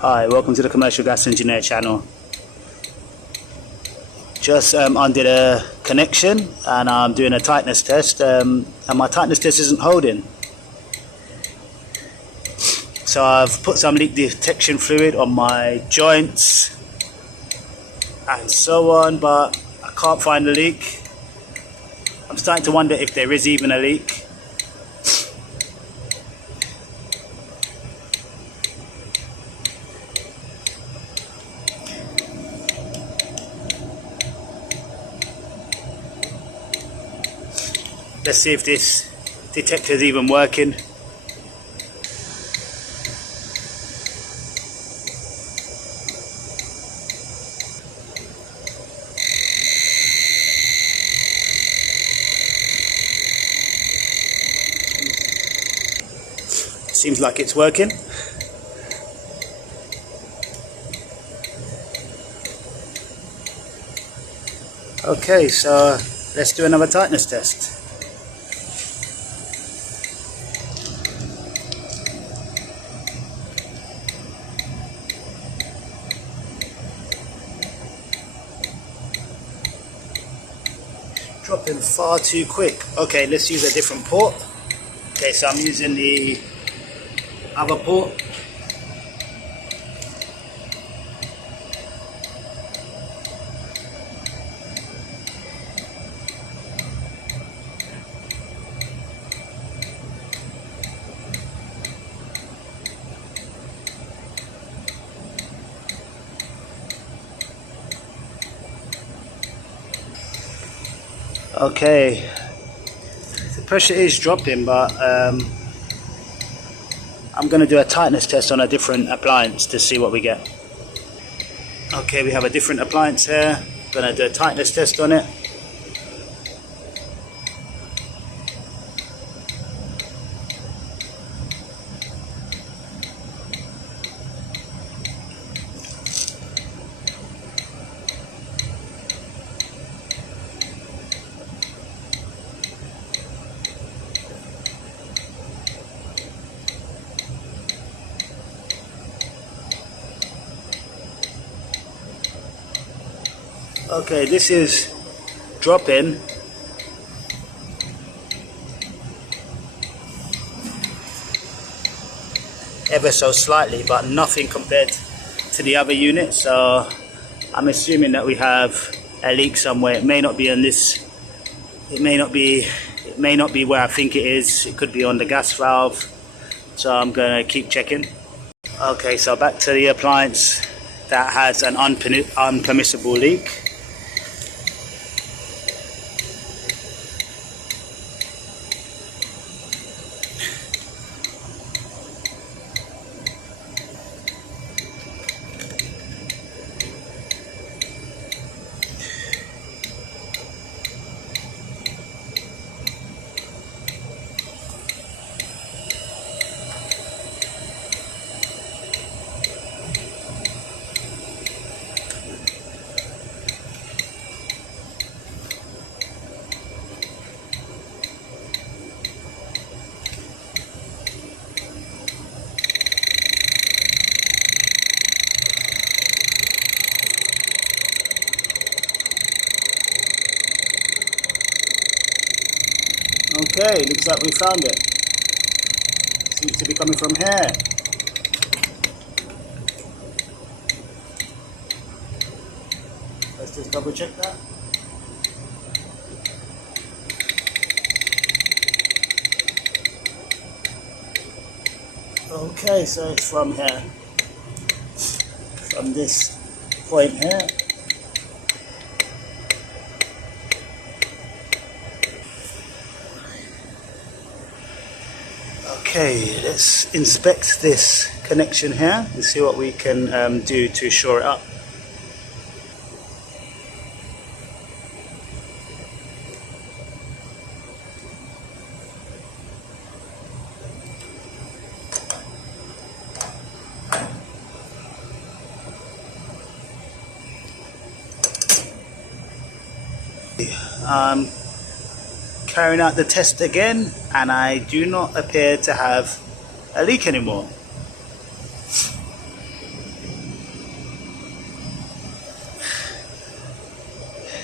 Hi, welcome to the Commercial Gas Engineer channel. Just undid a connection and I'm doing a tightness test and my tightness test isn't holding. So I've put some leak detection fluid on my joints and so on, but I can't find the leak. I'm starting to wonder if there is even a leak. Let's see if this detector is even working. Seems like it's working. Okay, so let's do another tightness test. Dropping far too quick. Okay, let's use a different port. Okay, so I'm using the other port. Okay, the pressure is dropping, but I'm going to do a tightness test on a different appliance to see what we get. Okay, we have a different appliance here. Going to do a tightness test on it. Okay, this is dropping. Ever so slightly, but nothing compared to the other unit. So I'm assuming that we have a leak somewhere. It may not be on this. It may not be where I think it is. It could be on the gas valve. So I'm gonna keep checking. Okay, so back to the appliance that has an unpermissible leak. Okay, looks like we found it. Seems to be coming from here. Let's just double check that. Okay, so it's from here. From this point here. Okay, let's inspect this connection here and see what we can do to shore it up. Carrying out the test again, and I do not appear to have a leak anymore.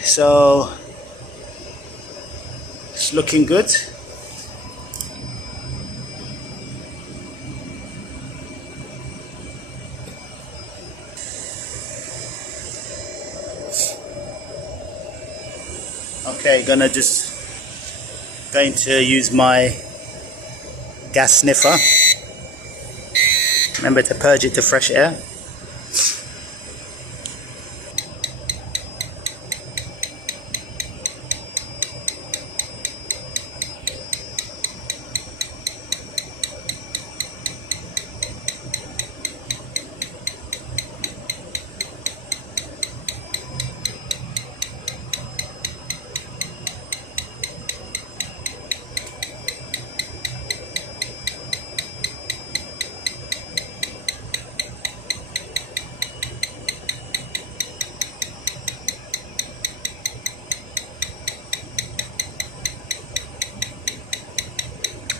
so it's looking good. Okay, going to use my gas sniffer. Remember to purge it to fresh air.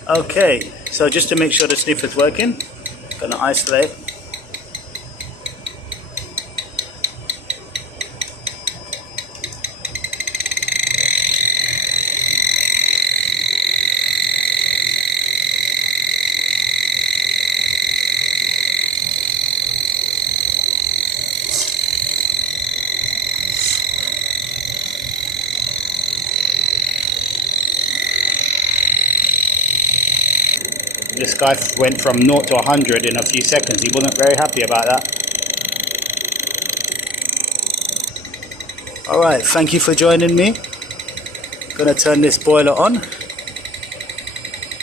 Okay, so just to make sure the sniffer's working, I'm going to isolate. This guy went from 0 to 100 in a few seconds. He wasn't very happy about that. Alright, thank you for joining me. Gonna turn this boiler on.